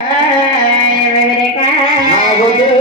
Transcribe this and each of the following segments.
ఆ వద్దు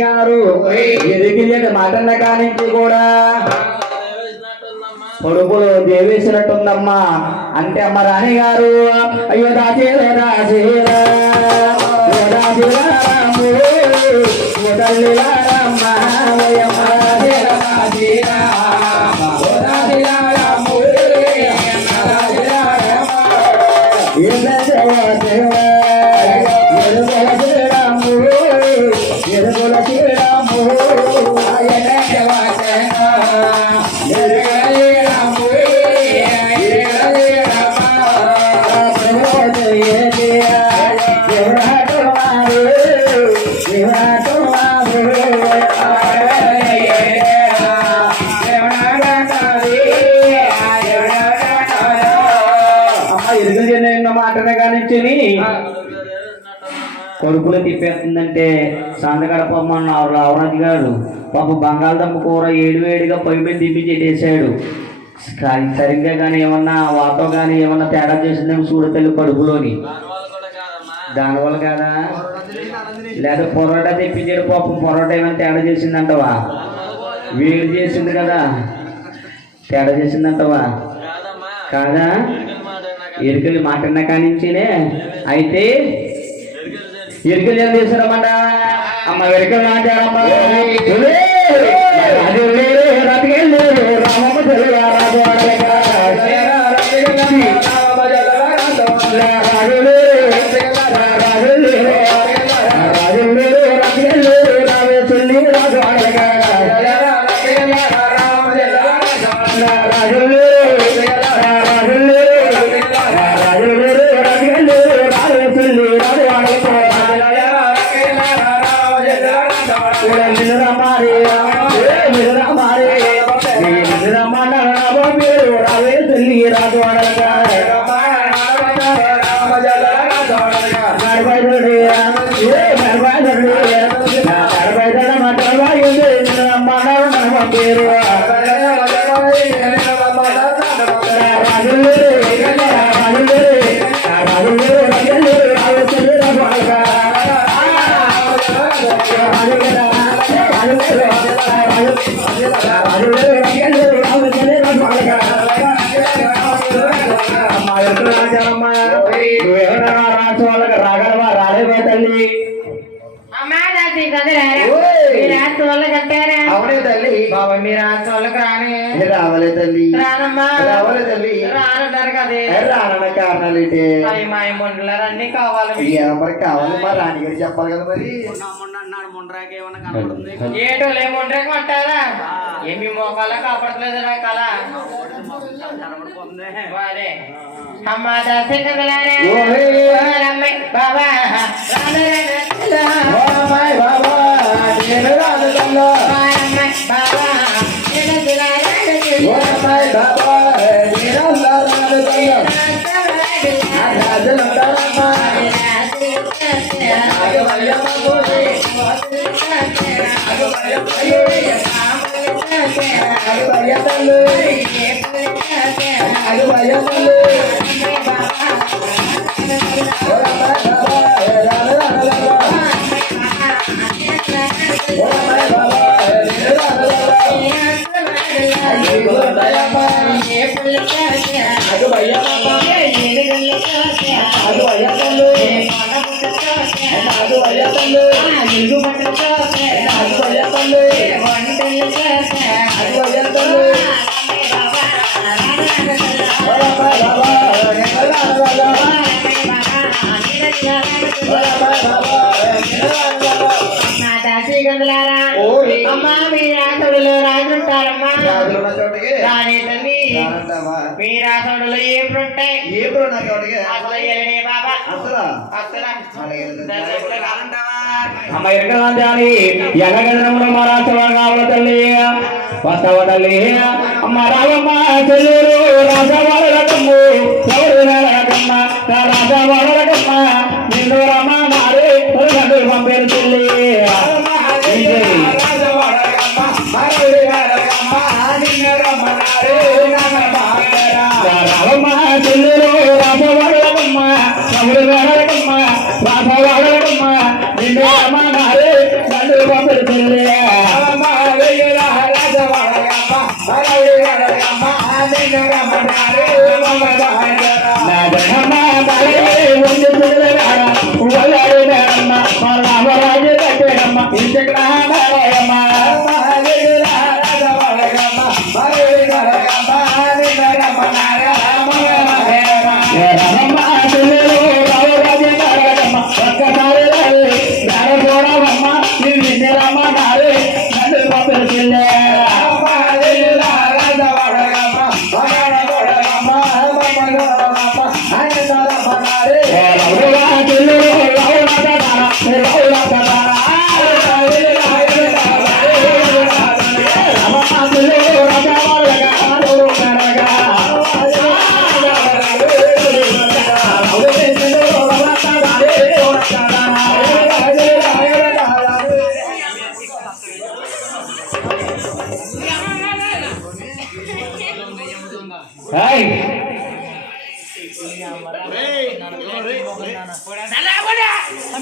గారు ఎదిగిలేని మాటన్న కానించి కూడా కొడుకులు దేవేసినట్టుందమ్మా. అంటే అమ్మ రాణి గారు అయ్యో రాజే రాజే రాజే రాజేరా కొడుకులు తిప్పేస్తుందంటే సందగడపమ్మన్న రావణాథ్ గారు పాప బంగాళదుంప కూర ఏడు వేడిగా పొయ్యి మీద తిప్పించేసాడు సరిగ్గా కానీ ఏమన్నా వాతో కానీ ఏమన్నా తేడా చేసిందేమో చూడతల్లి కడుపులోని. దానివల్ల కాదా? లేదా పొరోటా తెప్పించాడు పాపం పొరోటా ఏమైనా తేడా చేసిందంటవా? వేడి చేసింది కదా. తేడా చేసిందంటవా? కాదా? ఎరుకలు మాటన్న కానించినే. అయితే ఎరుకలు ఏం చేశారమ్మంట అమ్మ ఎరుకలు బాబా మీరు హాస్టల్కి రాని. రావలే తల్లి. రానమ్మా. రావలే తల్లి. రానంటారు కదే రానన్న కారణాలు ఏంటి? అవి మా ముండలన్నీ కావాలి. మరి కావాలి మరి రాణిగారు చెప్పాలి కదా మరి. ఏటో లేముండ్రకు అంటారా ఏమి మోకాల కాపాడలేదు నా కళ. అదే. అమ్మ దాసే బాబా. ఆగమయ్య తల్లి. అమ్మ ఎరగలాంటి ఎనగదనమున మా రాసవాళ్ళ తల్లి వస్తవ తల్లి అమ్మ రావమ్మ చెల్లూరు రాసవాళ్ళకమ్ము ఎవరు నెలకమ్మ నా రాసవాళ్ళకమ్మ నిన్ను రమ్మ నారే రెండు పంపేరు తల్లి రావమ్మ చెల్లూరు రాసవాళ్ళకమ్మ ఎవరు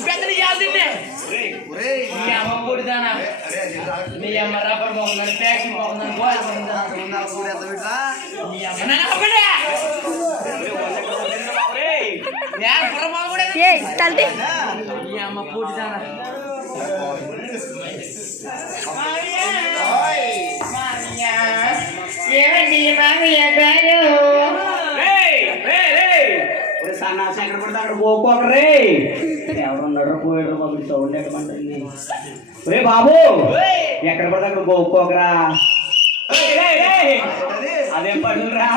పెద్దలు ఇవ్వాల్సిందే మీ అమ్మ పుడిదానా మీ అమ్మ రబ్బర్ బాగుందని ప్యాకింగ్ బాగుందని బాయ్ మీ అమ్మ నాన్న మీ అమ్మ పుడిదానా? పోకోకరే ఎవరున్నారో పోయాడు బాబు సౌండ్ ఎక్కమంటుంది రే బాబు ఎక్కడ పడితే అక్కడ పోకోకరా అదేం పడురా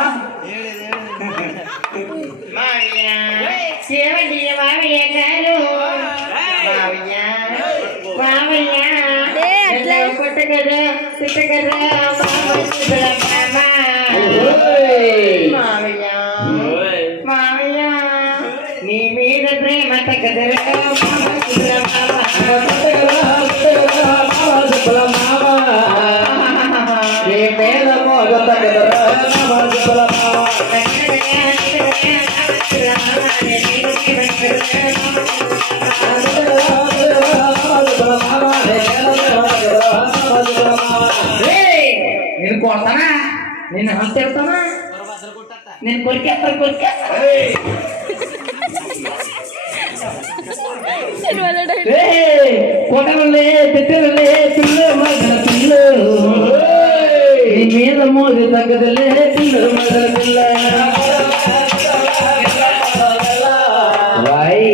మామయ్య ఏమండి మామయ్య గారు మామయ్య మామయ్య ఎట్లా కొట్టగరా నేను కొడతానా నేను హంతేస్తానా? నేను కొరికేస్తాను కొరికేస్తా. కొట్టలే తిట్టలే పిల్ల మగల పిల్ల నీ మీద మోగి తగ్గదలే పిల్ల మగల పిల్ల వాయ్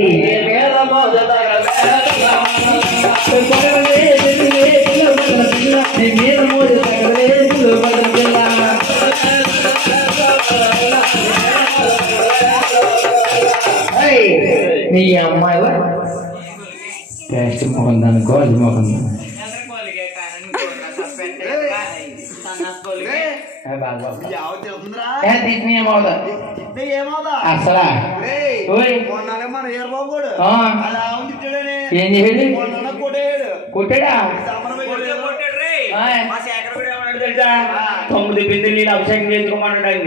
టేస్ట్ మొహం దాని గోజు మొహం అసలా ఏం కొట్టాడా తొమ్మిది బిందె నీళ్ళు అభిషేకం చేసుకోమన్నాడు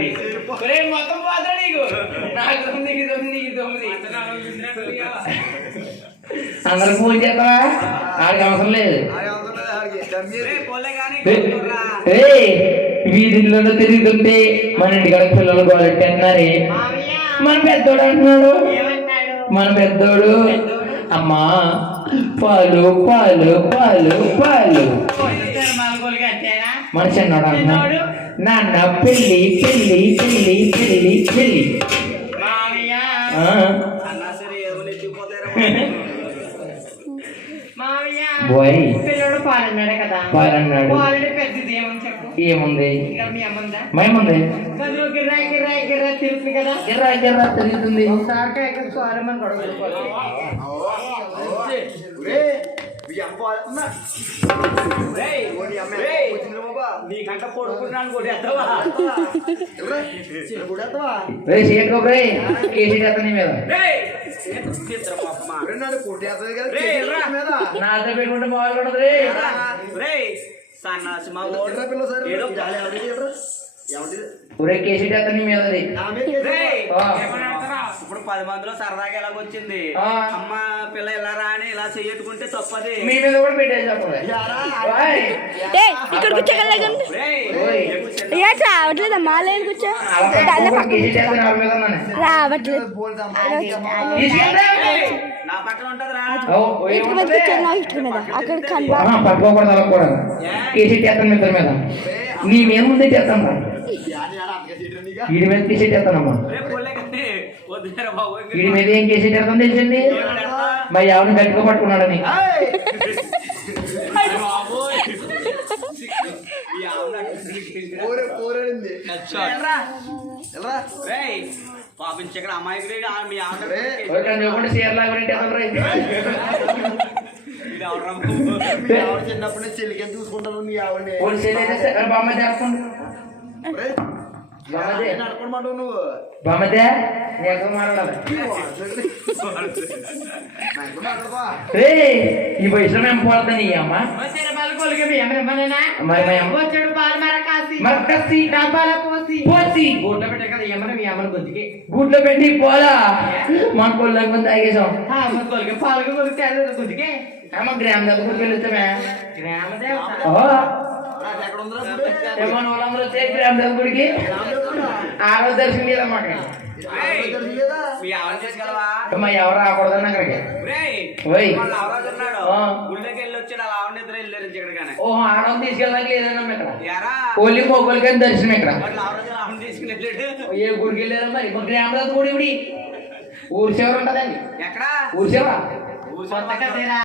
మొత్తం పోతా నీకు నాకు తొమ్మిది తొమ్మిది తొమ్మిది అందరికి ఫోన్ చేస్తావా? ఆడికి అవసరం లేదు. ఏయ్, వీధుల్లో తిరుగుతుంటే మన ఇంటికాడ పిల్లలు గోలెట్టి అన్నారే మన పెద్దోడు అంటున్నాడు. మన పెద్దోడు. అమ్మా పాలు పాలు పాలు పాలు. మన చిన్నోడు అంటున్నాడు. నాన్న పెళ్ళి పెళ్ళి పెళ్ళి పెళ్ళి పెళ్ళి ఆ, బోయ్ పిల్లడు పాలన్నాడు కదా పాలన్నాడు పాలడు పెద్దది ఏమని చెప్పు ఏముంది ఇక్కడ మీ అమ్మందా మేముంది గిర్రా గిర్రా తిరుగుతుంది నీకంట కొడుకున్నాను కొట్టేస్తావా నాతో పెట్టుకుంటే రే సన్నాసి మా ఏడో గాలి ఎవరిది ఎవరిది ఒరే అతని మీదది. ఇప్పుడు పది మందిలో సరదాగా ఎలాగొచ్చింది? ఆ. అమ్మ పిల్ల ఇలా రాని ఇలా చెయ్యట్టుకుంటే తప్పది. మీ మీద కూడా ఇక్కడ ఇక రావట్లేదమ్మా లేదు కూర్చో. రావట్లేదు. నా పక్కన ఉంటదిరా. ఓ, ఇటుక మీద అక్కడ కనబా ఆహా, పట్టుకోకూడదు అలా కూడా కేసీ అతని మీద మీద నీ మీద ముందే చేస్తాను రా వీడి మీద బాబు వీడి మీద ఏం కేసీ చేస్తాను తెలిసింది? మరి ఎవరిని గట్టిగా పట్టుకున్నాడని బాబోయ్. ఈ ఆవును అట్లా రేయ్, పాపం ఇక్కడ అమాయకుడు ఆ మీ ఆవిడ ఓకే బాబు? చిన్నప్పటి నుంచి చెల్లికి చూసుకుంటాను మీ ఆవిడని. బామ్మ నడుకోమంటావు నువ్వు. బామ్మదే ఈ వయసులో మేము పోతాను ఈ అమ్మ. వచ్చాడు పాలు కొలిగి మీ అమ్మ ఇవ్వనేనా మరి మా అమ్మ. వచ్చాడు పాలు మర కాసి. మరి కసి. డబ్బాల పోసి. పోసి. గుడ్డ పెట్టే కదా ఏమన్నా మీ అమ్మని గొంతుకి. గుడ్లో పెట్టి పోలా. మా కొల్లకు ముందు తాగేసాం ఆ అమ్మ కొలిగి పాలు కొలిగితే అదే గొంతుకే. అమ్మ గ్రామ దగ్గరికి వెళ్తామే వాళ్ళందరూ వచ్చే గ్రామ దర్శనం లేదా మాకు అమ్మ ఎవరు రాకూడదని అక్కడికి రేయ్, ఓయ్. వాళ్ళ ఆవిడ ఉన్నాడు ఆ. గుళ్ళకి వెళ్ళి వచ్చాడు అలా ఆవిడ నిద్ర వెళ్ళారు ఇక్కడికానే ఓ ఆడవం తీసుకెళ్ళడానికి లేదన్నమ్మ ఇక్కడ ఓన్లీ మొగ్గులకి దర్శనం ఇక్కడ ఏ గుడికి వెళ్ళారు మరి గ్రామ దగ్గర ఊరి చివర ఉంటదండి ఎక్కడ ఊరి చివర